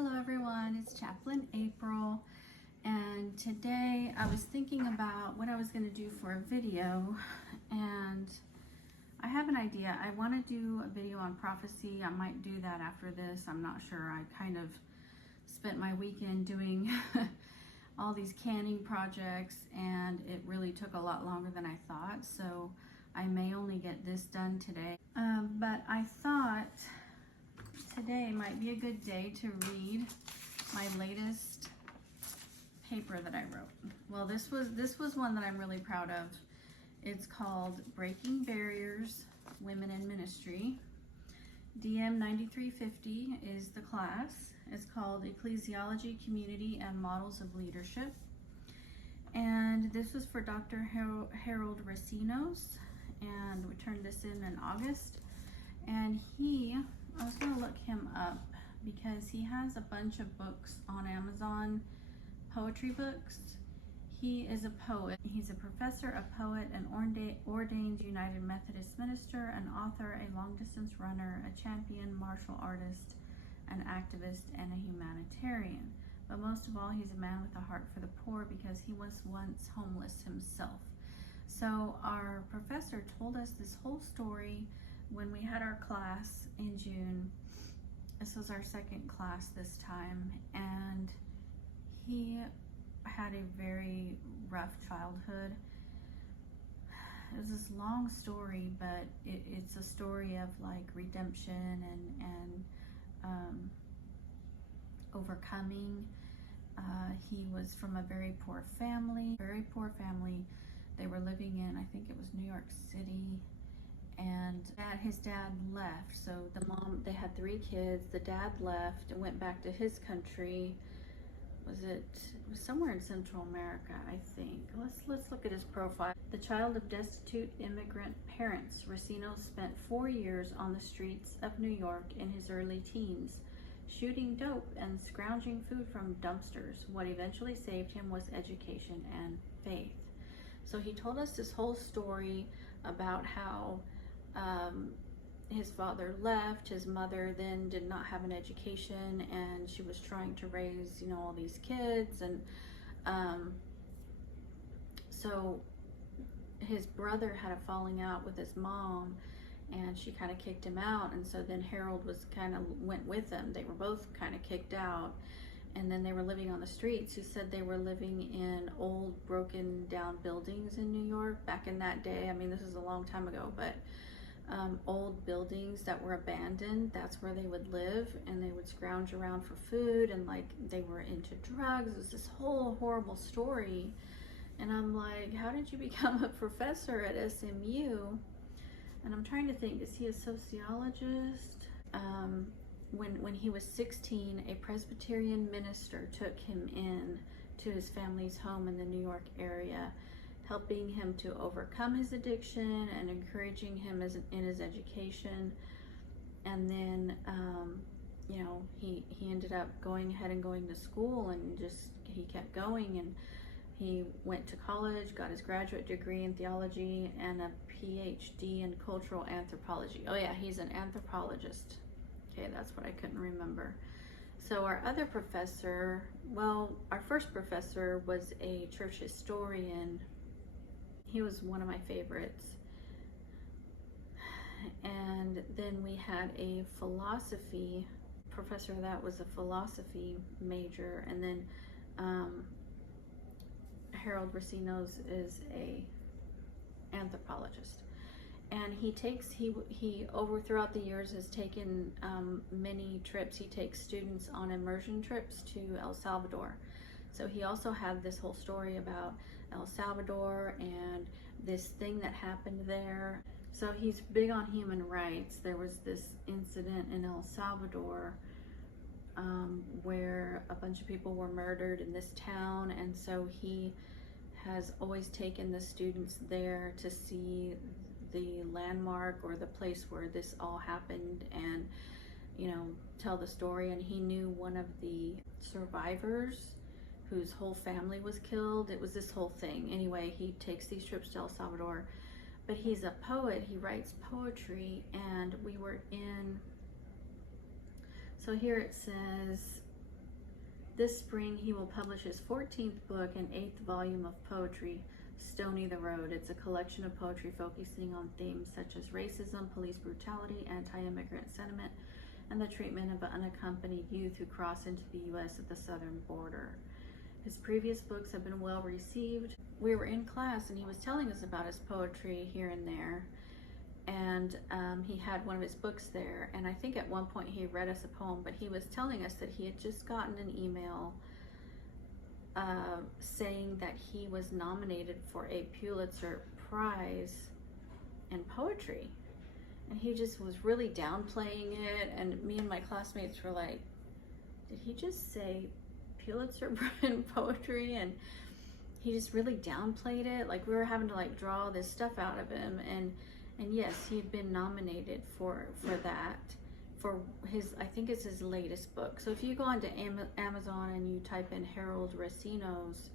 Hello everyone, it's Chaplain April, and today I was thinking about what I was going to do for a video, and I have an idea. I want to do a video on prophecy. I might do that after this. I'm not sure. I kind of spent my weekend doing all these canning projects, and it really took a lot longer than I thought, so I may only get this done today. But I thought today might be a good day to read my latest paper that I wrote. Well, this was one that I'm really proud of. It's called Breaking Barriers, Women in Ministry. DM 9350 is the class. It's called Ecclesiology, Community, and Models of Leadership. And this was for Dr. Harold Racinos, and we turned this in August. And I was going to look him up because he has a bunch of books on Amazon, poetry books. He is a poet. He's a professor, a poet, an ordained United Methodist minister, an author, a long-distance runner, a champion, martial artist, an activist, and a humanitarian. But most of all, he's a man with a heart for the poor because he was once homeless himself. So our professor told us this whole story when we had our class in June. This was our second class this time, and he had a very rough childhood. It was this long story, but it's a story of like redemption and overcoming. He was from a very poor family. They were living in, I think it was New York City, and his dad left. So they had 3 kids. The dad left and went back to his country. It was somewhere in Central America, I think. Let's look at his profile. The child of destitute immigrant parents, Racinos spent 4 years on the streets of New York in his early teens, shooting dope and scrounging food from dumpsters. What eventually saved him was education and faith. So he told us this whole story about how his father left, his mother then did not have an education, and she was trying to raise, all these kids, and so his brother had a falling out with his mom, and she kind of kicked him out, and so then Harold went with them. They were both kind of kicked out, and then they were living on the streets. He said they were living in old broken down buildings in New York back in that day. I mean, this is a long time ago, but old buildings that were abandoned, that's where they would live, and they would scrounge around for food, and like they were into drugs. It was this whole horrible story, and I'm like, how did you become a professor at SMU? And I'm trying to think, is he a sociologist? When he was 16, a Presbyterian minister took him in to his family's home in the New York area, helping him to overcome his addiction and encouraging him in his education. And then, he ended up going ahead and going to school, and he kept going, and he went to college, got his graduate degree in theology and a PhD in cultural anthropology. Oh yeah, he's an anthropologist. Okay, that's what I couldn't remember. So our other professor, our first professor was a church historian. He was one of my favorites. And then we had a philosophy professor that was a philosophy major, and then Harold Racinos is a anthropologist. And he over throughout the years has taken many trips. He takes students on immersion trips to El Salvador. So he also had this whole story about El Salvador and this thing that happened there. So he's big on human rights. There was this incident in El Salvador where a bunch of people were murdered in this town, and so he has always taken the students there to see the landmark or the place where this all happened, and tell the story. And he knew one of the survivors whose whole family was killed. It was this whole thing. Anyway, he takes these trips to El Salvador, but he's a poet. He writes poetry, and we were in, so here it says, This spring he will publish his 14th book and 8th volume of poetry, Stony the Road. It's a collection of poetry focusing on themes such as racism, police brutality, anti-immigrant sentiment, and the treatment of unaccompanied youth who cross into the U.S. at the southern border. His previous books have been well received. We were in class and he was telling us about his poetry here and there, and he had one of his books there, and I think at one point he read us a poem, but he was telling us that he had just gotten an email saying that he was nominated for a Pulitzer Prize in poetry, and he just was really downplaying it, and me and my classmates were like, did he just say Pulitzer in poetry? And he just really downplayed it. Like, we were having to like draw all this stuff out of him, and yes, he'd been nominated for that, for his, I think it's his latest book. So if you go onto Amazon and you type in Harold Racino's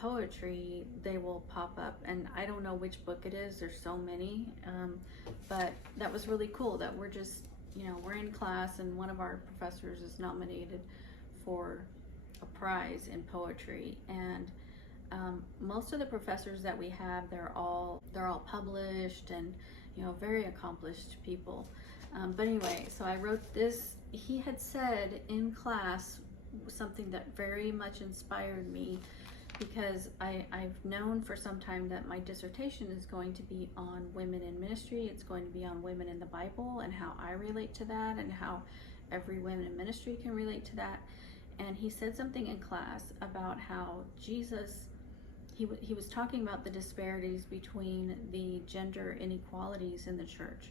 poetry, they will pop up, and I don't know which book it is, there's so many, but that was really cool that we're just, you know, we're in class and one of our professors is nominated for a prize in poetry. And most of the professors that we have, they're all published and, you know, very accomplished people. But anyway, so I wrote this. He had said in class something that very much inspired me, because I've known for some time that my dissertation is going to be on women in ministry. It's going to be on women in the Bible and how I relate to that, and how every woman in ministry can relate to that. And he said something in class about how Jesus, he was talking about the disparities between the gender inequalities in the church,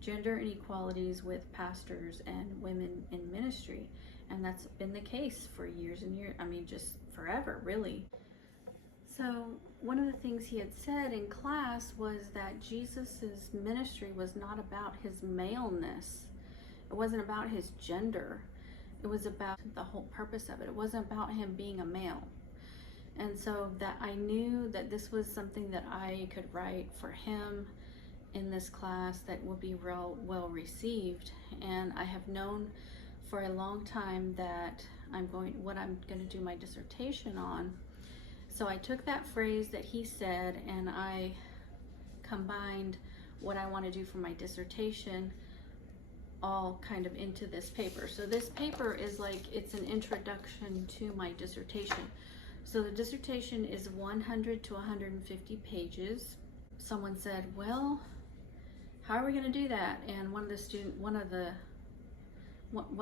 gender inequalities with pastors and women in ministry. And that's been the case for years and years. I mean, just forever, really. So one of the things he had said in class was that Jesus's ministry was not about his maleness. It wasn't about his gender. It was about the whole purpose of it. It wasn't about him being a male. And so that I knew that this was something that I could write for him in this class that will be well received. And I have known for a long time that what I'm going to do my dissertation on. So I took that phrase that he said and I combined what I want to do for my dissertation all kind of into this paper. So this paper is like, it's an introduction to my dissertation. So the dissertation is 100 to 150 pages. Someone said, well, how are we going to do that? And one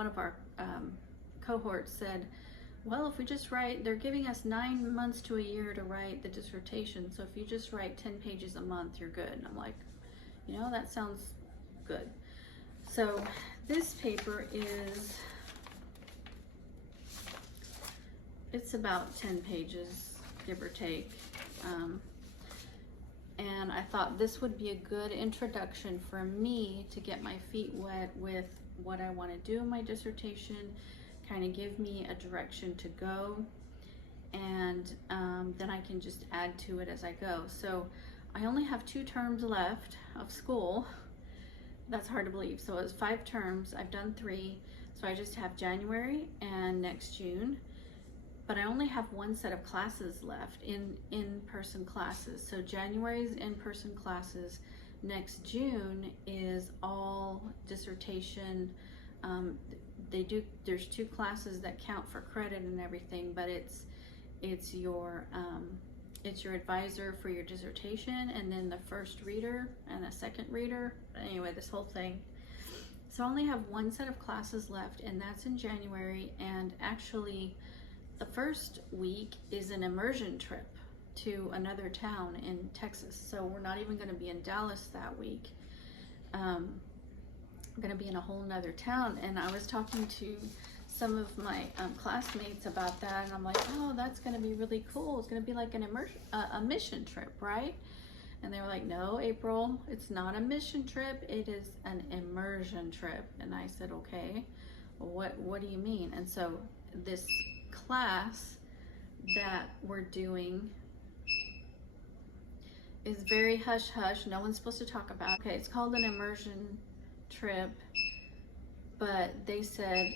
of our cohorts said, well, if we just write, they're giving us 9 months to a year to write the dissertation. So if you just write 10 pages a month, you're good. And I'm like, you know, that sounds good. So this paper is, it's about 10 pages, give or take. And I thought this would be a good introduction for me to get my feet wet with what I want to do in my dissertation, kind of give me a direction to go, and then I can just add to it as I go. So I only have 2 terms left of school. That's hard to believe. So it was 5 terms. I've done 3. So I just have January and next June. But I only have 1 set of classes left, in-person classes. So January's in-person classes. Next June is all dissertation. There's 2 classes that count for credit and everything, but it's your advisor for your dissertation, and then the first reader and a second reader. Anyway, this whole thing. So I only have 1 set of classes left, and that's in January. And actually, the first week is an immersion trip to another town in Texas. So we're not even going to be in Dallas that week. I'm going to be in a whole nother town. And I was talking to some of my classmates about that, and I'm like, oh, that's going to be really cool. It's going to be like an a mission trip, right? And they were like, no, April, it's not a mission trip. It is an immersion trip. And I said, okay, well, what do you mean? And so this class that we're doing is very hush-hush. No one's supposed to talk about it. Okay, it's called an immersion trip, but they said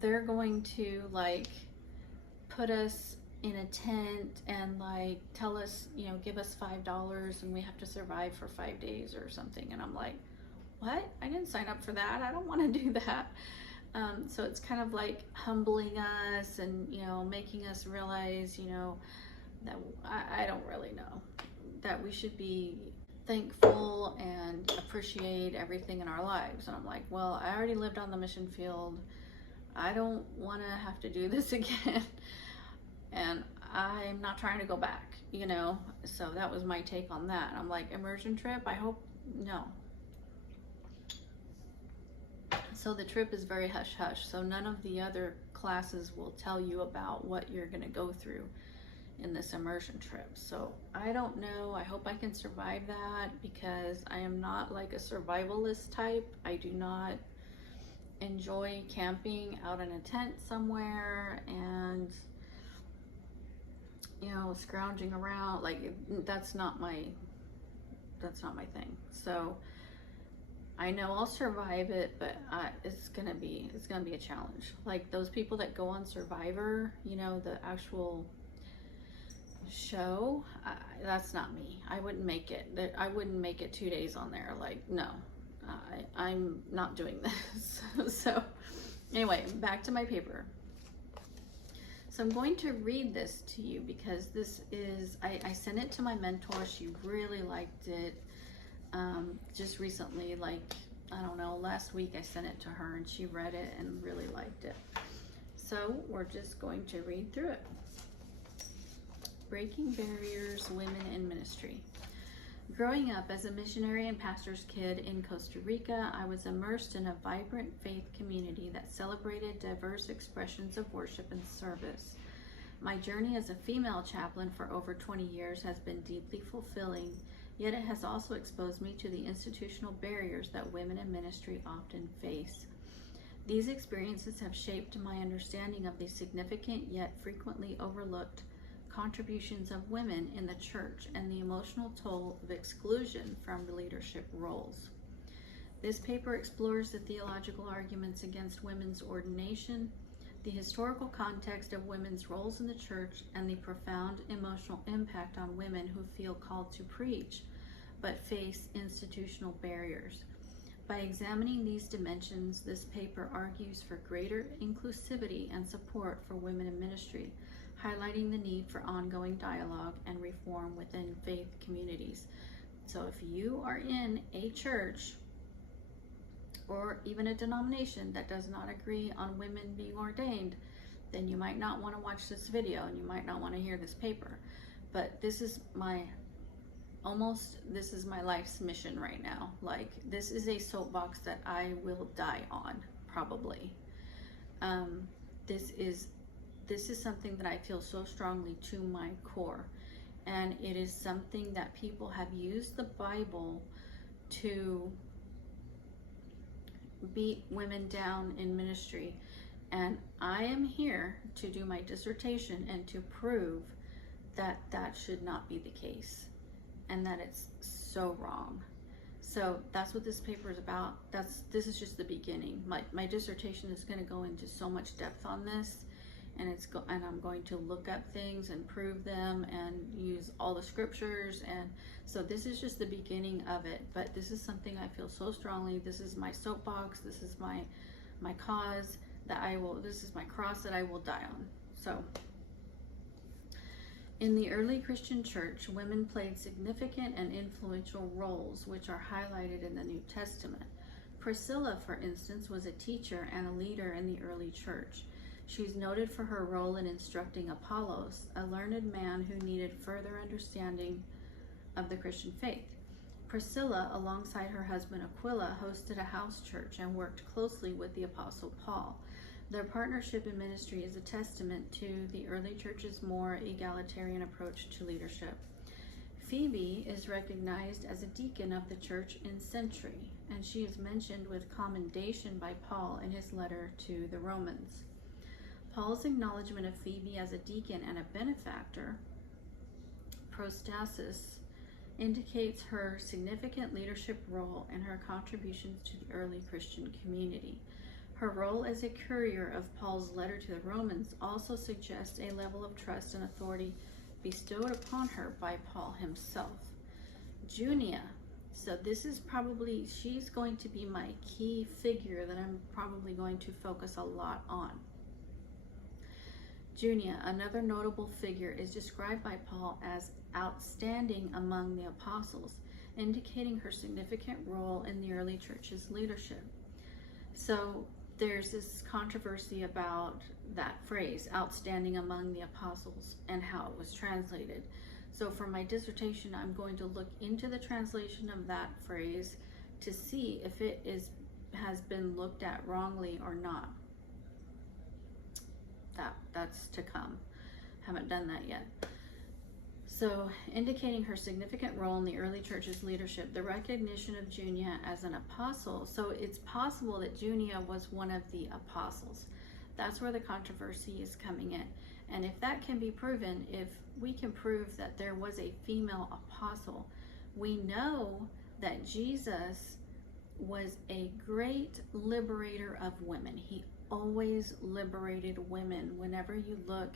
they're going to like put us in a tent and like tell us, you know, give us $5 and we have to survive for 5 days or something. And I'm like, what? I didn't sign up for that. I don't want to do that. So it's kind of like humbling us and, you know, making us realize, you know, that I don't really know, that we should be thankful and appreciate everything in our lives. And I'm like, well, I already lived on the mission field. I don't want to have to do this again. And I'm not trying to go back, you know? So that was my take on that. I'm like, immersion trip? I hope, no. So the trip is very hush-hush. So none of the other classes will tell you about what you're gonna go through in this immersion trip. So I don't know. I hope I can survive that, because I am not like a survivalist type. I do not enjoy camping out in a tent somewhere and, you know, scrounging around. Like, that's not my thing. So I know I'll survive it, but it's gonna be a challenge. Like those people that go on Survivor, you know, the actual show, that's not me. I wouldn't make it. I wouldn't make it 2 days on there. Like, no, I'm not doing this. So anyway, back to my paper. So I'm going to read this to you because this is, I sent it to my mentor. She really liked it. Just recently, like, I don't know, last week I sent it to her and she read it and really liked it. So we're just going to read through it. Breaking Barriers, Women in Ministry. Growing up as a missionary and pastor's kid in Costa Rica, I was immersed in a vibrant faith community that celebrated diverse expressions of worship and service. My journey as a female chaplain for over 20 years has been deeply fulfilling, yet it has also exposed me to the institutional barriers that women in ministry often face. These experiences have shaped my understanding of the significant yet frequently overlooked contributions of women in the church and the emotional toll of exclusion from leadership roles. This paper explores the theological arguments against women's ordination, the historical context of women's roles in the church, and the profound emotional impact on women who feel called to preach but face institutional barriers. By examining these dimensions, this paper argues for greater inclusivity and support for women in ministry, highlighting the need for ongoing dialogue and reform within faith communities. So if you are in a church or even a denomination that does not agree on women being ordained, then you might not want to watch this video and you might not want to hear this paper. But this is my life's mission right now. Like, this is a soapbox that I will die on, probably. This is something that I feel so strongly to my core. And it is something that people have used the Bible to beat women down in ministry. And I am here to do my dissertation and to prove that that should not be the case and that it's so wrong. So that's what this paper is about. This is just the beginning. My dissertation is going to go into so much depth on this. And I'm going to look up things and prove them and use all the scriptures. And so this is just the beginning of it. But this is something I feel so strongly. This is my soapbox. This is my cause this is my cross that I will die on. So in the early Christian church, women played significant and influential roles, which are highlighted in the New Testament. Priscilla, for instance, was a teacher and a leader in the early church. She's noted for her role in instructing Apollos, a learned man who needed further understanding of the Christian faith. Priscilla, alongside her husband Aquila, hosted a house church and worked closely with the Apostle Paul. Their partnership in ministry is a testament to the early church's more egalitarian approach to leadership. Phoebe is recognized as a deacon of the church in Century, and she is mentioned with commendation by Paul in his letter to the Romans. Paul's acknowledgement of Phoebe as a deacon and a benefactor, prostasis, indicates her significant leadership role and her contributions to the early Christian community. Her role as a courier of Paul's letter to the Romans also suggests a level of trust and authority bestowed upon her by Paul himself. Junia, so this is probably, she's going to be my key figure that I'm probably going to focus a lot on. Junia, another notable figure, is described by Paul as outstanding among the apostles, indicating her significant role in the early church's leadership. So there's this controversy about that phrase, outstanding among the apostles, and how it was translated. So for my dissertation, I'm going to look into the translation of that phrase to see if it has been looked at wrongly or not. That's to come. Haven't done that yet. So, indicating her significant role in the early church's leadership, the recognition of Junia as an apostle. So it's possible that Junia was one of the apostles. That's where the controversy is coming in. And if that can be proven, if we can prove that there was a female apostle, we know that Jesus was a great liberator of women. He always liberated women. Whenever you look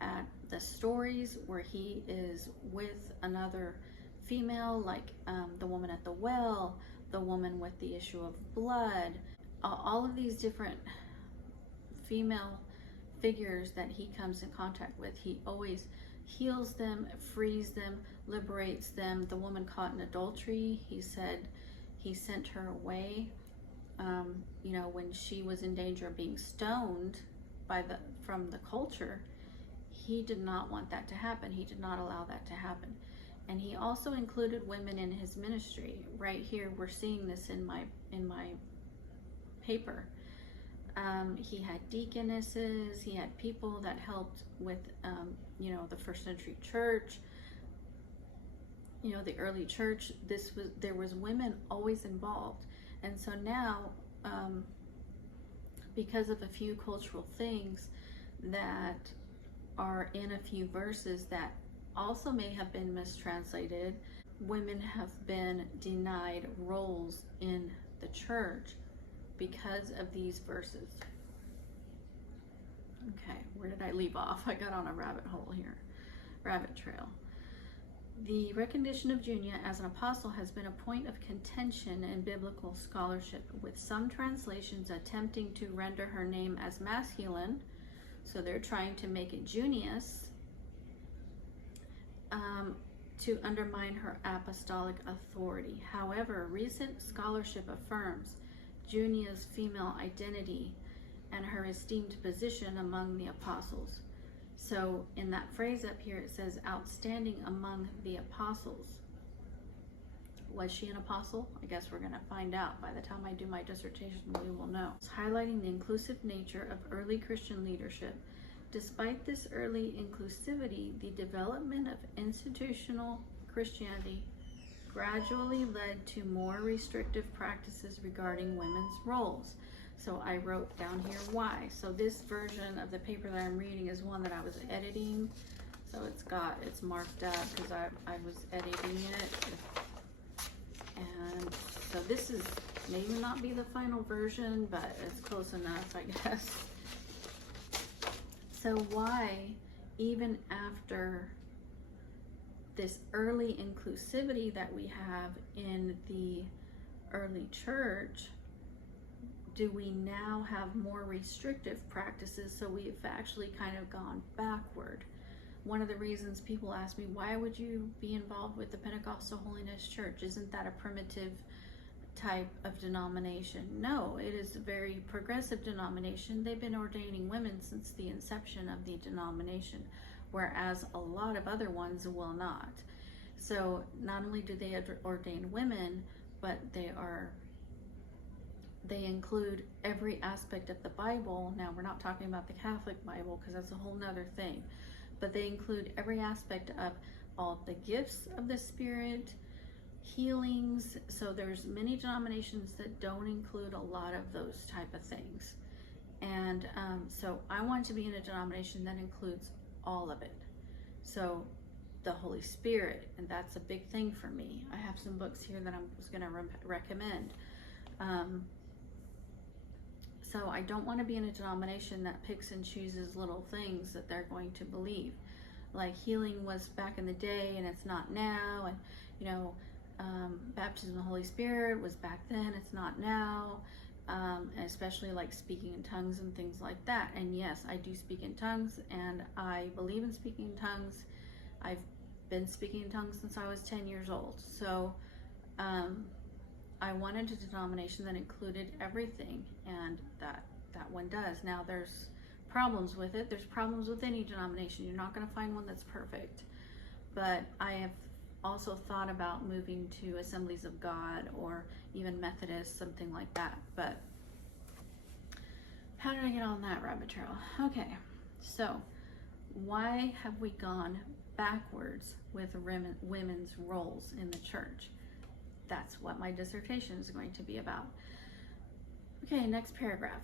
at the stories where he is with another female, like the woman at the well, the woman with the issue of blood, all of these different female figures that he comes in contact with, he always heals them, frees them, liberates them. The woman caught in adultery, he said he sent her away, when she was in danger of being stoned from the culture. He did not want that to happen. He did not allow that to happen. And he also included women in his ministry. Right here, we're seeing this in my paper. He had deaconesses. He had people that helped with, the first century church. The early church. There was women always involved. And so now, because of a few cultural things that are in a few verses that also may have been mistranslated, women have been denied roles in the church because of these verses. Okay, where did I leave off? I got on a rabbit hole here, rabbit trail. The recognition of Junia as an apostle has been a point of contention in biblical scholarship, with some translations attempting to render her name as masculine. So they're trying to make it Junius, to undermine her apostolic authority. However, recent scholarship affirms Junia's female identity and her esteemed position among the apostles. So in that phrase up here, it says outstanding among the apostles. Was she an apostle? I guess we're going to find out. By the time I do my dissertation, we will know. It's highlighting the inclusive nature of early Christian leadership. Despite this early inclusivity, the development of institutional Christianity gradually led to more restrictive practices regarding women's roles. So I wrote down here why. So this version of the paper that I'm reading is one that I was editing. So it's marked up because I was editing it. And so this is maybe not be the final version, but it's close enough, I guess. So why, even after this early inclusivity that we have in the early church, do we now have more restrictive practices? So we've actually kind of gone backward. One of the reasons people ask me, why would you be involved with the Pentecostal Holiness Church? Isn't that a primitive type of denomination? No, it is a very progressive denomination. They've been ordaining women since the inception of the denomination, whereas a lot of other ones will not. So not only do they ordain women, but they include every aspect of the Bible. Now, we're not talking about the Catholic Bible because that's a whole nother thing, but they include every aspect of all the gifts of the Spirit, healings. So there's many denominations that don't include a lot of those type of things. And so I want to be in a denomination that includes all of it. So the Holy Spirit, and that's a big thing for me. I have some books here that I was going to recommend. So I don't want to be in a denomination that picks and chooses little things that they're going to believe. Like healing was back in the day and it's not now, and baptism of the Holy Spirit was back then, it's not now, especially like speaking in tongues and things like that. And yes, I do speak in tongues, and I believe in speaking in tongues. I've been speaking in tongues since I was 10 years old. So I wanted a denomination that included everything, and that one does. Now there's problems with it. There's problems with any denomination. You're not going to find one that's perfect. But I have also thought about moving to Assemblies of God or even Methodist, something like that. But how did I get on that rabbit trail? Okay, so why have we gone backwards with women's roles in the church? That's what my dissertation is going to be about. Okay, next paragraph.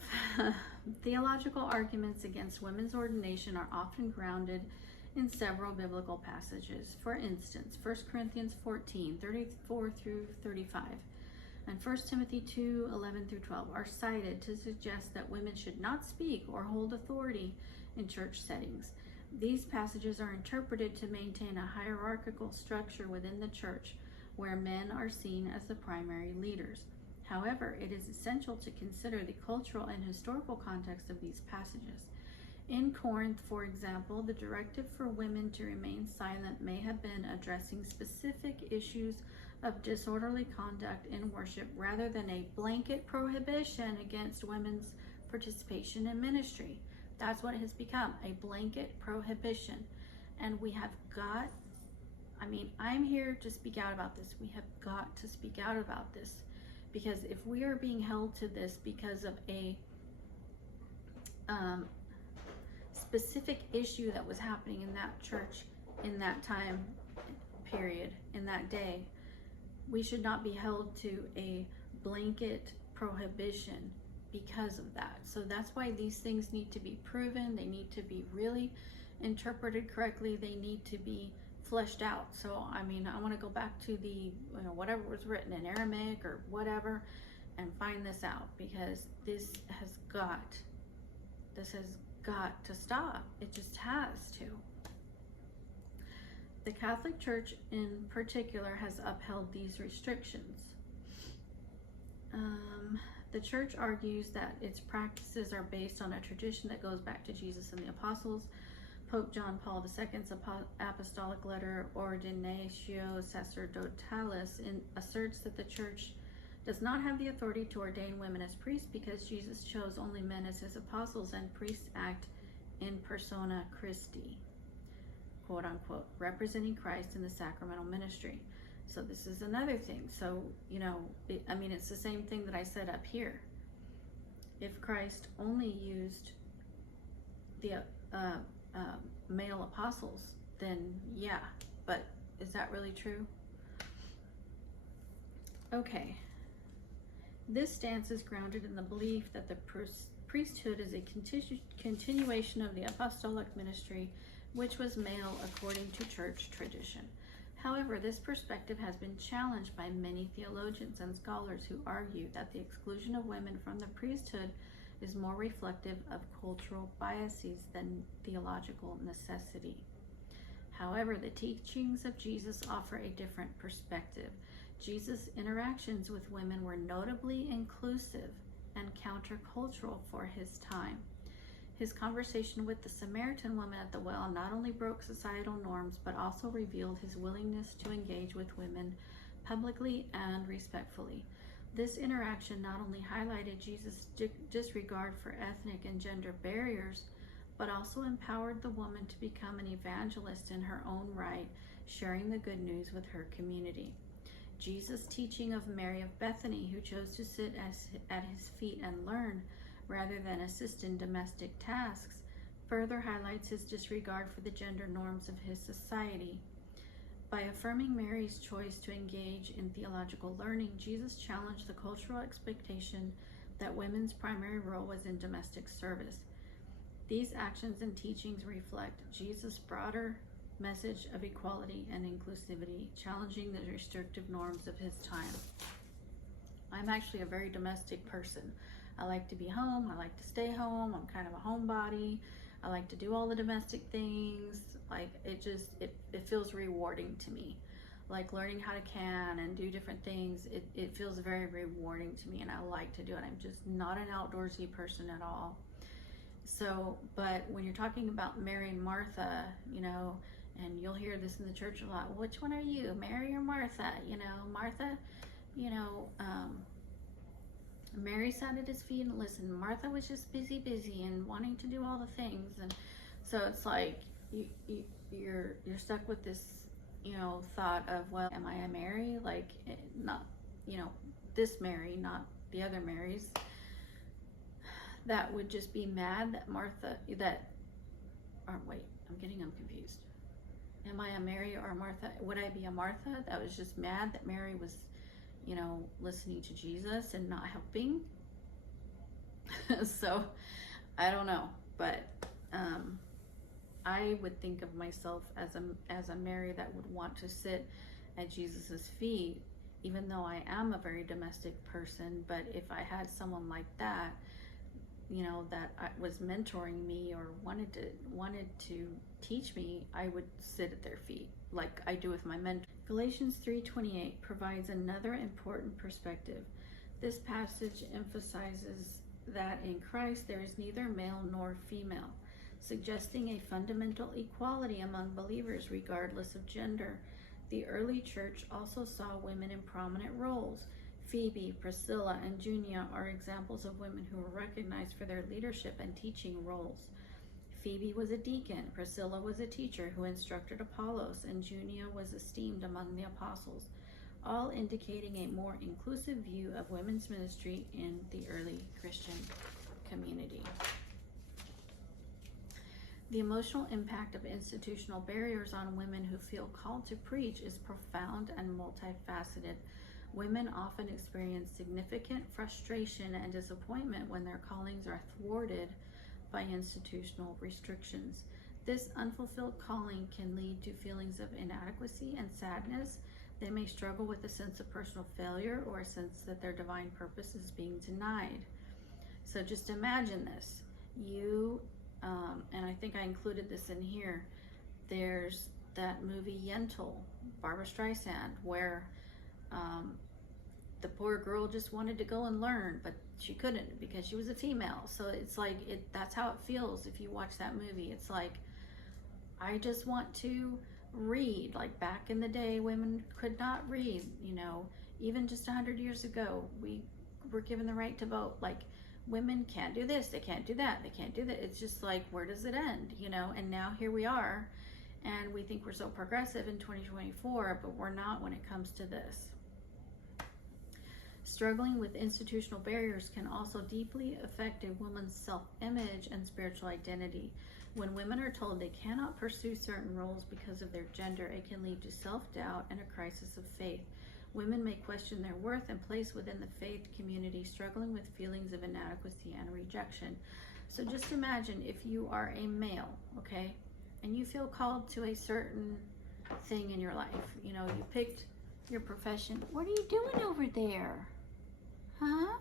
Theological arguments against women's ordination are often grounded in several biblical passages. For instance, 1 Corinthians 14, 34 through 35, and 1 Timothy 2, 11 through 12 are cited to suggest that women should not speak or hold authority in church settings. These passages are interpreted to maintain a hierarchical structure within the church where men are seen as the primary leaders. However, it is essential to consider the cultural and historical context of these passages. In Corinth, for example, the directive for women to remain silent may have been addressing specific issues of disorderly conduct in worship rather than a blanket prohibition against women's participation in ministry. That's what it has become, a blanket prohibition. And we have got, I'm here to speak out about this. We have got to speak out about this, because if we are being held to this because of a specific issue that was happening in that church in that time period, in that day, we should not be held to a blanket prohibition because of that. So that's why these things need to be proven. They need to be really interpreted correctly. They need to be fleshed out. So I want to go back to the whatever was written in Aramaic or whatever and find this out, because this has got to stop. It just has to. The Catholic Church in particular has upheld these restrictions. The church argues that its practices are based on a tradition that goes back to Jesus and the apostles. Pope John Paul II's apostolic letter Ordinatio Sacerdotalis asserts that the church does not have the authority to ordain women as priests because Jesus chose only men as his apostles, and priests act in persona Christi, quote unquote, representing Christ in the sacramental ministry. So this is another thing. So, it's the same thing that I said up here. If Christ only used the male apostles, then yeah, but is that really true? Okay. This stance is grounded in the belief that the priesthood is a continuation of the apostolic ministry, which was male according to church tradition. However, this perspective has been challenged by many theologians and scholars who argue that the exclusion of women from the priesthood is more reflective of cultural biases than theological necessity. However, the teachings of Jesus offer a different perspective. Jesus' interactions with women were notably inclusive and countercultural for his time. His conversation with the Samaritan woman at the well not only broke societal norms, but also revealed his willingness to engage with women publicly and respectfully. This interaction not only highlighted Jesus' disregard for ethnic and gender barriers, but also empowered the woman to become an evangelist in her own right, sharing the good news with her community. Jesus' teaching of Mary of Bethany, who chose to sit at his feet and learn rather than assist in domestic tasks, further highlights his disregard for the gender norms of his society. By affirming Mary's choice to engage in theological learning, Jesus challenged the cultural expectation that women's primary role was in domestic service. These actions and teachings reflect Jesus' broader message of equality and inclusivity, challenging the restrictive norms of his time. I'm actually a very domestic person. I like to be home. I like to stay home. I'm kind of a homebody. I like to do all the domestic things. Like it feels rewarding to me. Like learning how to can and do different things. It feels very rewarding to me, and I like to do it. I'm just not an outdoorsy person at all. So, but when you're talking about Mary and Martha, you know, and you'll hear this in the church a lot. Which one are you, Mary or Martha? You know, Martha, you know, Mary sat at his feet and listened. Martha was just busy and wanting to do all the things. And so it's like you're stuck with this, you know, thought of, well, am I a Mary? Like, not, you know, this Mary, not the other Marys, that would just be mad that Martha, wait, I'm confused. Am I a Mary or a Martha? Would I be a Martha that was just mad that Mary was, you know, listening to Jesus and not helping? So I don't know, but I would think of myself as a Mary that would want to sit at Jesus's feet, even though I am a very domestic person. But if I had someone like that, you know, that was mentoring me or wanted to teach me, I would sit at their feet like I do with my mentor. Galatians 3:28 provides another important perspective. This passage emphasizes that in Christ there is neither male nor female, suggesting a fundamental equality among believers regardless of gender. The early church also saw women in prominent roles. Phoebe, Priscilla, and Junia are examples of women who were recognized for their leadership and teaching roles. Phoebe was a deacon, Priscilla was a teacher who instructed Apollos, and Junia was esteemed among the apostles, all indicating a more inclusive view of women's ministry in the early Christian community. The emotional impact of institutional barriers on women who feel called to preach is profound and multifaceted. Women often experience significant frustration and disappointment when their callings are thwarted by institutional restrictions. This unfulfilled calling can lead to feelings of inadequacy and sadness. They may struggle with a sense of personal failure or a sense that their divine purpose is being denied. So just imagine this. And I think I included this in here, there's that movie Yentl, Barbara Streisand, where the poor girl just wanted to go and learn, but she couldn't because she was a female. So it's like, that's how it feels if you watch that movie. It's like, I just want to read. Like back in the day, women could not read, you know, even just 100 years ago, we were given the right to vote. Like, women can't do this, they can't do that, they can't do that. It's just like, where does it end, you know? And now here we are, and we think we're so progressive in 2024, but we're not when it comes to this. Struggling with institutional barriers can also deeply affect a woman's self-image and spiritual identity. When women are told they cannot pursue certain roles because of their gender, it can lead to self-doubt and a crisis of faith. Women may question their worth and place within the faith community, struggling with feelings of inadequacy and rejection. So just imagine if you are a male, okay, and you feel called to a certain thing in your life. You know, you picked your profession. What are you doing over there? Huh?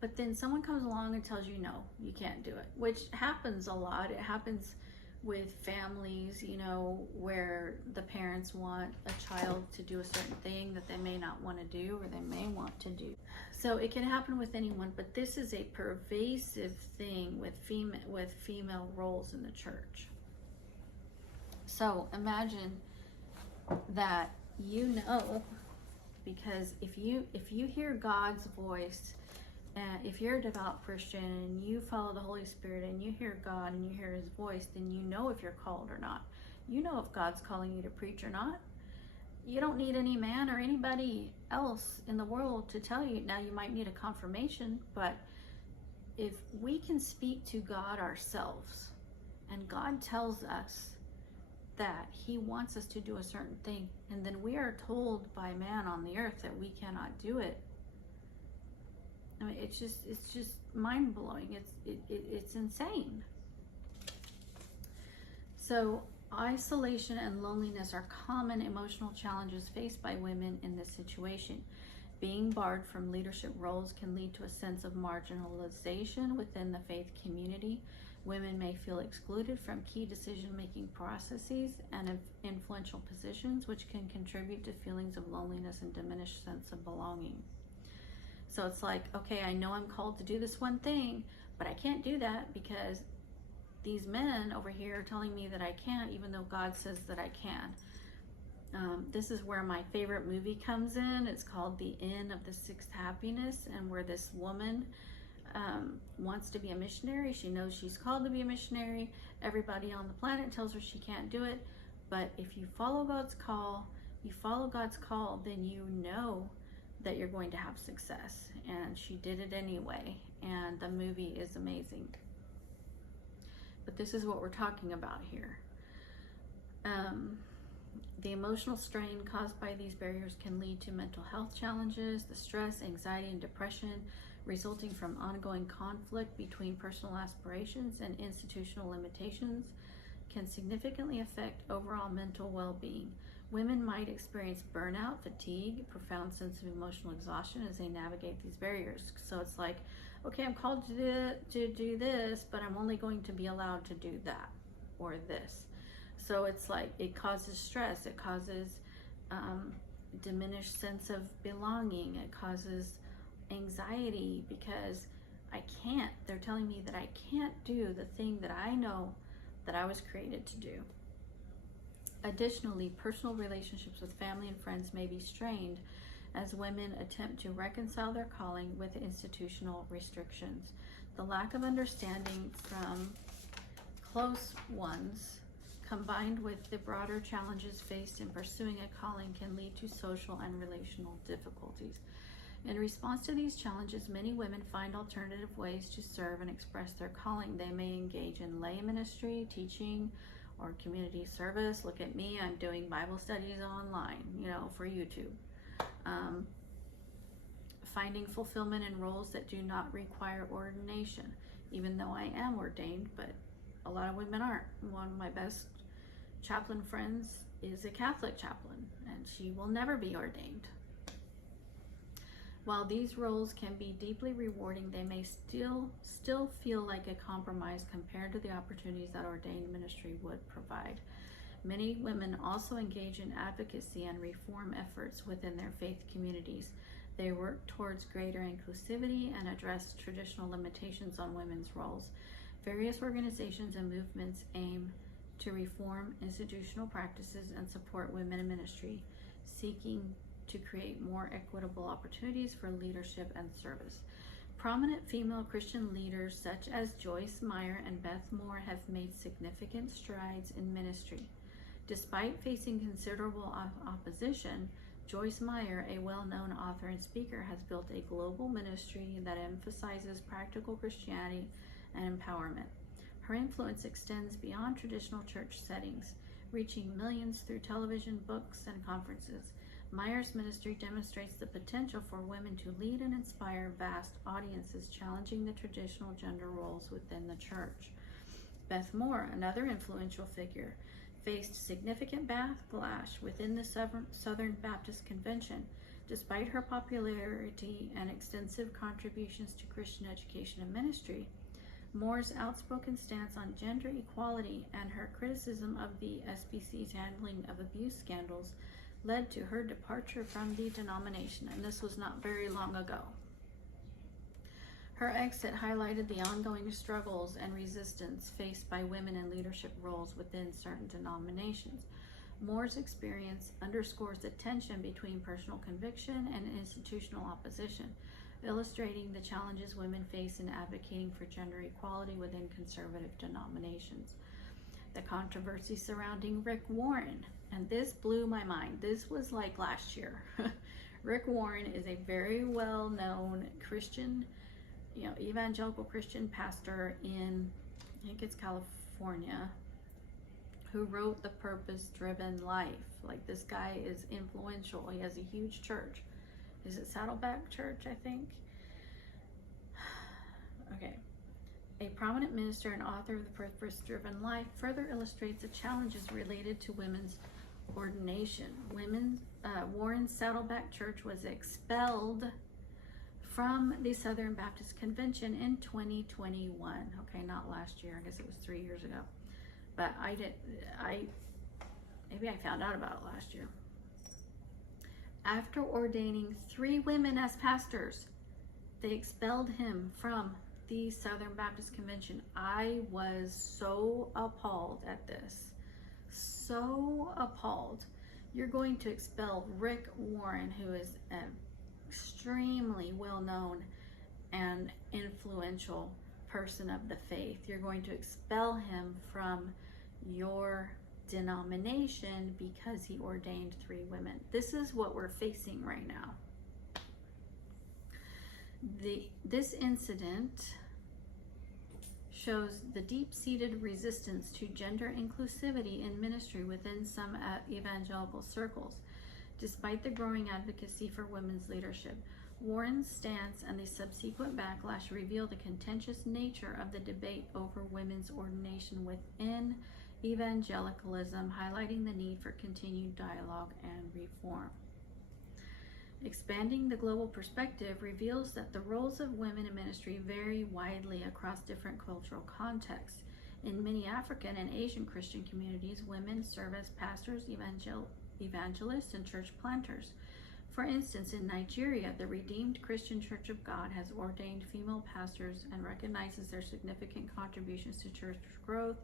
But then someone comes along and tells you, no, you can't do it, which happens a lot. It happens with families, you know, where the parents want a child to do a certain thing that they may not want to do or they may want to do. So it can happen with anyone, but this is a pervasive thing with female roles in the church. So imagine that, you know, because if you hear God's voice, if you're a devout Christian and you follow the Holy Spirit and you hear God and you hear his voice, then you know if you're called or not. You know if God's calling you to preach or not. You don't need any man or anybody else in the world to tell you. Now you might need a confirmation, but if we can speak to God ourselves and God tells us that he wants us to do a certain thing, and then we are told by man on the earth that we cannot do it, I mean, it's just mind-blowing. It's insane. So isolation and loneliness are common emotional challenges faced by women in this situation. Being barred from leadership roles can lead to a sense of marginalization within the faith community. Women may feel excluded from key decision-making processes and influential positions, which can contribute to feelings of loneliness and diminished sense of belonging. So it's like, okay, I know I'm called to do this one thing, but I can't do that because these men over here are telling me that I can't, even though God says that I can. This is where my favorite movie comes in. It's called The Inn of the Sixth Happiness, and where this woman wants to be a missionary. She knows she's called to be a missionary. Everybody on the planet tells her she can't do it. But if you follow God's call, then you know that you're going to have success. And she did it anyway. And the movie is amazing. But this is what we're talking about here. The emotional strain caused by these barriers can lead to mental health challenges. The stress, anxiety, and depression resulting from ongoing conflict between personal aspirations and institutional limitations can significantly affect overall mental well-being. Women might experience burnout, fatigue, profound sense of emotional exhaustion as they navigate these barriers. So it's like, okay, I'm called to do this, but I'm only going to be allowed to do that or this. So it's like, it causes stress, it causes diminished sense of belonging, it causes anxiety because they're telling me that I can't do the thing that I know that I was created to do. Additionally, personal relationships with family and friends may be strained as women attempt to reconcile their calling with institutional restrictions. The lack of understanding from close ones, combined with the broader challenges faced in pursuing a calling, can lead to social and relational difficulties. In response to these challenges, many women find alternative ways to serve and express their calling. They may engage in lay ministry, teaching, or community service. Look at me, I'm doing Bible studies online, for YouTube. Finding fulfillment in roles that do not require ordination, even though I am ordained, but a lot of women aren't. One of my best chaplain friends is a Catholic chaplain, and she will never be ordained. While these roles can be deeply rewarding, they may still feel like a compromise compared to the opportunities that ordained ministry would provide. Many women also engage in advocacy and reform efforts within their faith communities. They work towards greater inclusivity and address traditional limitations on women's roles. Various organizations and movements aim to reform institutional practices and support women in ministry, seeking to create more equitable opportunities for leadership and service. Prominent female Christian leaders such as Joyce Meyer and Beth Moore have made significant strides in ministry. Despite facing considerable opposition, Joyce Meyer, a well-known author and speaker, has built a global ministry that emphasizes practical Christianity and empowerment. Her influence extends beyond traditional church settings, reaching millions through television, books, and conferences. Meyer's ministry demonstrates the potential for women to lead and inspire vast audiences, challenging the traditional gender roles within the church. Beth Moore, another influential figure, faced significant backlash within the Southern Baptist Convention. Despite her popularity and extensive contributions to Christian education and ministry, Moore's outspoken stance on gender equality and her criticism of the SBC's handling of abuse scandals led to her departure from the denomination, and this was not very long ago. Her exit highlighted the ongoing struggles and resistance faced by women in leadership roles within certain denominations. Moore's experience underscores the tension between personal conviction and institutional opposition, illustrating the challenges women face in advocating for gender equality within conservative denominations. The controversy surrounding Rick Warren, and this blew my mind. This was like last year. Rick Warren is a very well-known Christian, evangelical Christian pastor in, I think it's California, who wrote The Purpose-Driven Life. Like, this guy is influential. He has a huge church. Is it Saddleback Church, I think? Okay. A prominent minister and author of The Purpose-Driven Life further illustrates the challenges related to women's ordination. Warren's Saddleback Church was expelled from the Southern Baptist Convention in 2021. Okay, not last year. I guess it was 3 years ago. But maybe I found out about it last year. After ordaining 3 women as pastors, they expelled him from the Southern Baptist Convention. I was so appalled at this. So appalled. You're going to expel Rick Warren, who is an extremely well-known and influential person of the faith. You're going to expel him from your denomination because he ordained 3 women. This is what we're facing right now. This incident shows the deep-seated resistance to gender inclusivity in ministry within some evangelical circles. Despite the growing advocacy for women's leadership, Warren's stance and the subsequent backlash reveal the contentious nature of the debate over women's ordination within evangelicalism, highlighting the need for continued dialogue and reform. Expanding the global perspective reveals that the roles of women in ministry vary widely across different cultural contexts. In many African and Asian Christian communities, women serve as pastors, evangelists, and church planters. For instance, in Nigeria, the Redeemed Christian Church of God has ordained female pastors and recognizes their significant contributions to church growth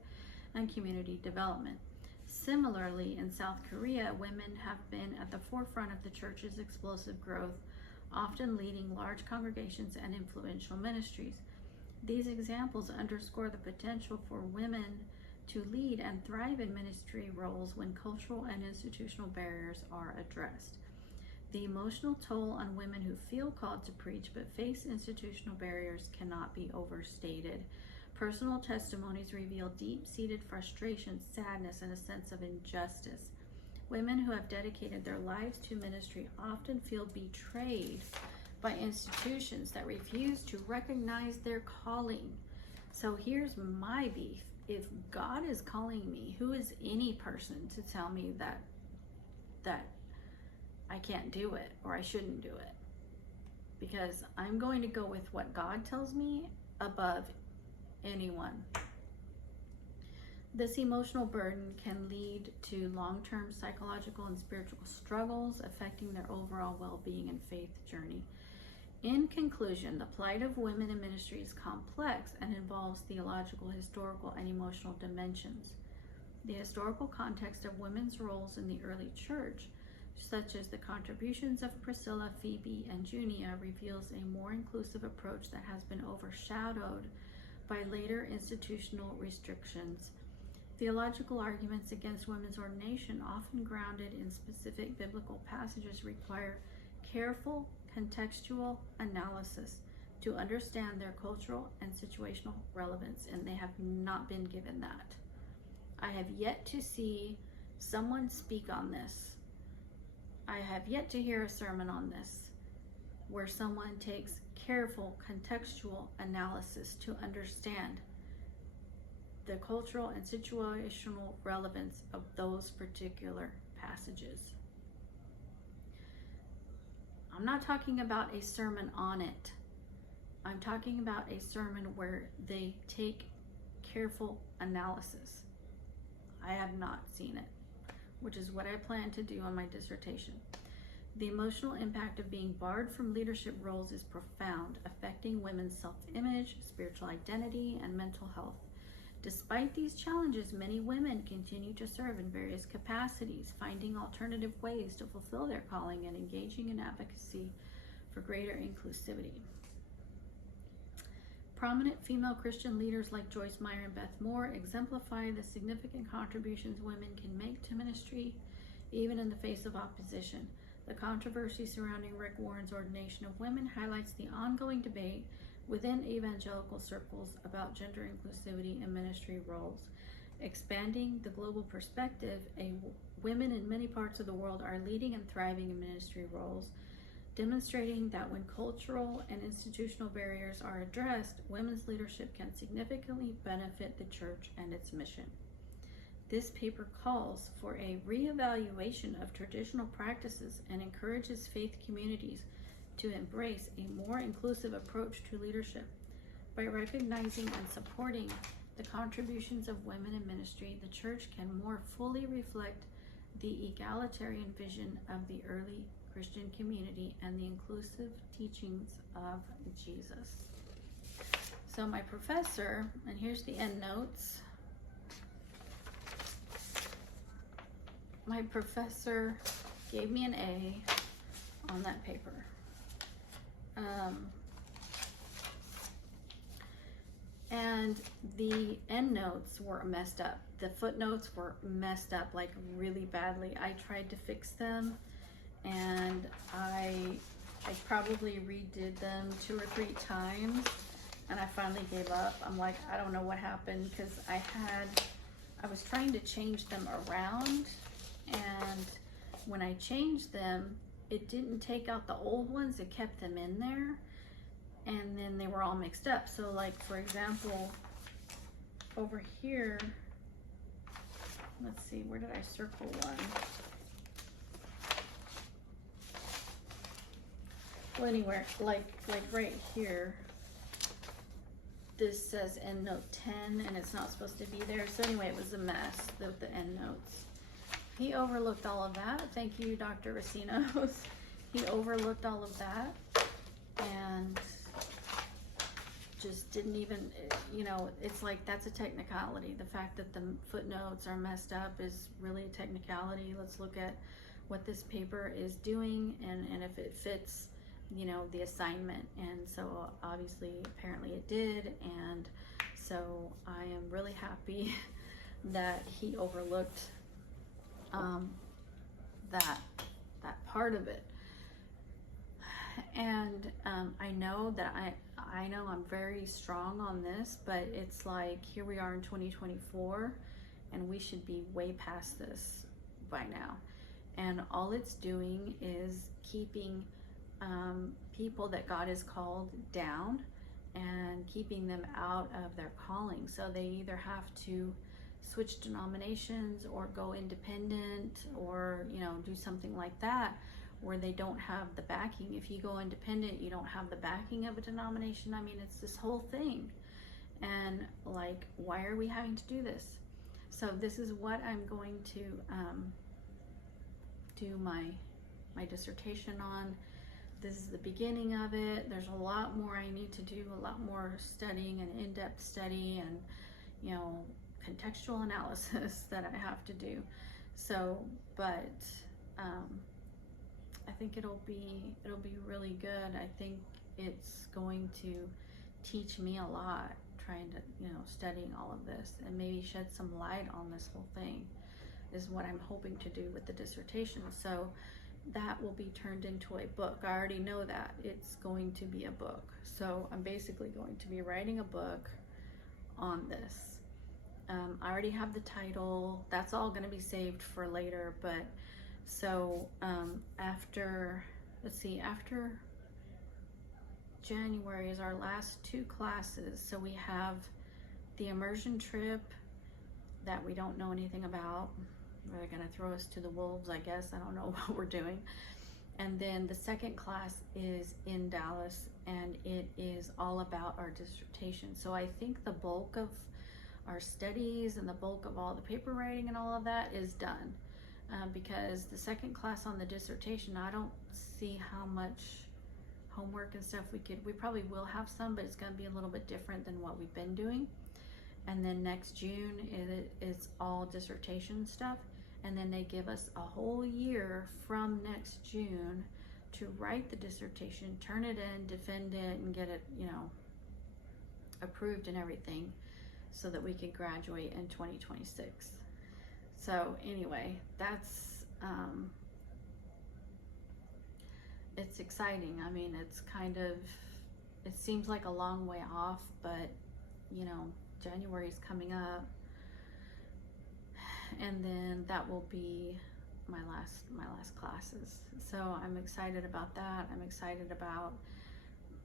and community development. Similarly, in South Korea, women have been at the forefront of the church's explosive growth, often leading large congregations and influential ministries. These examples underscore the potential for women to lead and thrive in ministry roles when cultural and institutional barriers are addressed. The emotional toll on women who feel called to preach but face institutional barriers cannot be overstated. Personal testimonies reveal deep-seated frustration, sadness, and a sense of injustice. Women who have dedicated their lives to ministry often feel betrayed by institutions that refuse to recognize their calling. So here's my beef. If God is calling me, who is any person to tell me that I can't do it or I shouldn't do it? Because I'm going to go with what God tells me above anyone. This emotional burden can lead to long-term psychological and spiritual struggles, affecting their overall well-being and faith journey. In conclusion, the plight of women in ministry is complex and involves theological, historical, and emotional dimensions. The historical context of women's roles in the early church, such as the contributions of Priscilla, Phoebe, and Junia, reveals a more inclusive approach that has been overshadowed by later institutional restrictions. Theological arguments against women's ordination, often grounded in specific biblical passages, require careful contextual analysis to understand their cultural and situational relevance, and they have not been given that. I have yet to see someone speak on this. I have yet to hear a sermon on this where someone takes careful contextual analysis to understand the cultural and situational relevance of those particular passages. I'm not talking about a sermon on it. I'm talking about a sermon where they take careful analysis. I have not seen it, which is what I plan to do on my dissertation. The emotional impact of being barred from leadership roles is profound, affecting women's self-image, spiritual identity, and mental health. Despite these challenges, many women continue to serve in various capacities, finding alternative ways to fulfill their calling and engaging in advocacy for greater inclusivity. Prominent female Christian leaders like Joyce Meyer and Beth Moore exemplify the significant contributions women can make to ministry, even in the face of opposition. The controversy surrounding Rick Warren's ordination of women highlights the ongoing debate within evangelical circles about gender inclusivity in ministry roles. Expanding the global perspective, women in many parts of the world are leading and thriving in ministry roles, demonstrating that when cultural and institutional barriers are addressed, women's leadership can significantly benefit the church and its mission. This paper calls for a reevaluation of traditional practices and encourages faith communities to embrace a more inclusive approach to leadership. By recognizing and supporting the contributions of women in ministry, the church can more fully reflect the egalitarian vision of the early Christian community and the inclusive teachings of Jesus. So my professor, and here's the end notes. My professor gave me an A on that paper. And the end notes were messed up. The footnotes were messed up like really badly. I tried to fix them, and I probably redid them 2 or 3 times, and I finally gave up. I'm like, I don't know what happened, because I was trying to change them around, and when I changed them, it didn't take out the old ones, it kept them in there, and then they were all mixed up. So like, for example, over here, let's see, where did I circle one? Well, anywhere, like right here, this says endnote 10, and it's not supposed to be there. So anyway, it was a mess, the endnotes. He overlooked all of that. Thank you, Dr. Racinos. He overlooked all of that and just didn't even, you know, it's like, that's a technicality. The fact that the footnotes are messed up is really a technicality. Let's look at what this paper is doing and if it fits, you know, the assignment. And so obviously, apparently it did. And so I am really happy that he overlooked that part of it. And I know that I know I'm very strong on this, but it's like, here we are in 2024, and we should be way past this by now. And all it's doing is keeping people that God has called down and keeping them out of their calling. So they either have to switch denominations or go independent, or, you know, do something like that, where they don't have the backing. If you go independent, you don't have the backing of a denomination. I mean, it's this whole thing. And like, why are we having to do this? So this is what I'm going to do my dissertation on. This is the beginning of it. There's a lot more I need to do, a lot more studying and in-depth study and, you know, contextual analysis that I have to do. So, but I think it'll be really good. I think it's going to teach me a lot, trying to, you know, studying all of this, and maybe shed some light on this whole thing is what I'm hoping to do with the dissertation. So that will be turned into a book. I already know that it's going to be a book. So I'm basically going to be writing a book on this. I already have the title. That's all going to be saved for later. But so after January is our last 2 classes. So we have the immersion trip that we don't know anything about. They're going to throw us to the wolves, I guess. I don't know what we're doing. And then the second class is in Dallas, and it is all about our dissertation. So I think the bulk of our studies and the bulk of all the paper writing and all of that is done. Because the second class on the dissertation, I don't see how much homework and stuff we probably will have some, but it's going to be a little bit different than what we've been doing. And then next June, it's all dissertation stuff. And then they give us a whole year from next June to write the dissertation, turn it in, defend it, and get it, you know, approved and everything, so that we could graduate in 2026. So anyway, that's, it's exciting. I mean, it's kind of, it seems like a long way off, but, you know, January's coming up, and then that will be my last classes. So I'm excited about that. I'm excited about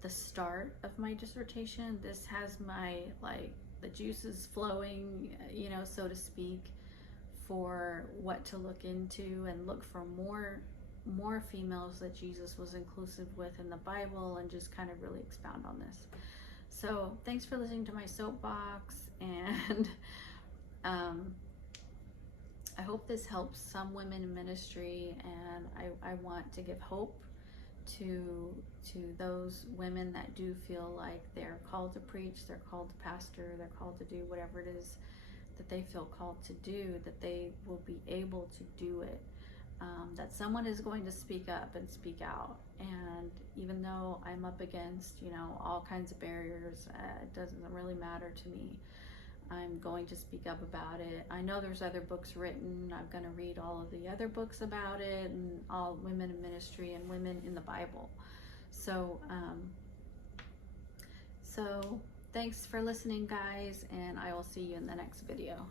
the start of my dissertation. This has my, like, the juices flowing, you know, so to speak, for what to look into and look for more females that Jesus was inclusive with in the Bible, and just kind of really expound on this. So thanks for listening to my soapbox, and I hope this helps some women in ministry, and I want to give hope to those women that do feel like they're called to preach, they're called to pastor, they're called to do whatever it is that they feel called to do, that they will be able to do it. That someone is going to speak up and speak out. And even though I'm up against, all kinds of barriers, it doesn't really matter to me. I'm going to speak up about it. I know there's other books written. I'm going to read all of the other books about it, and all women in ministry and women in the Bible. So thanks for listening, guys, and I will see you in the next video.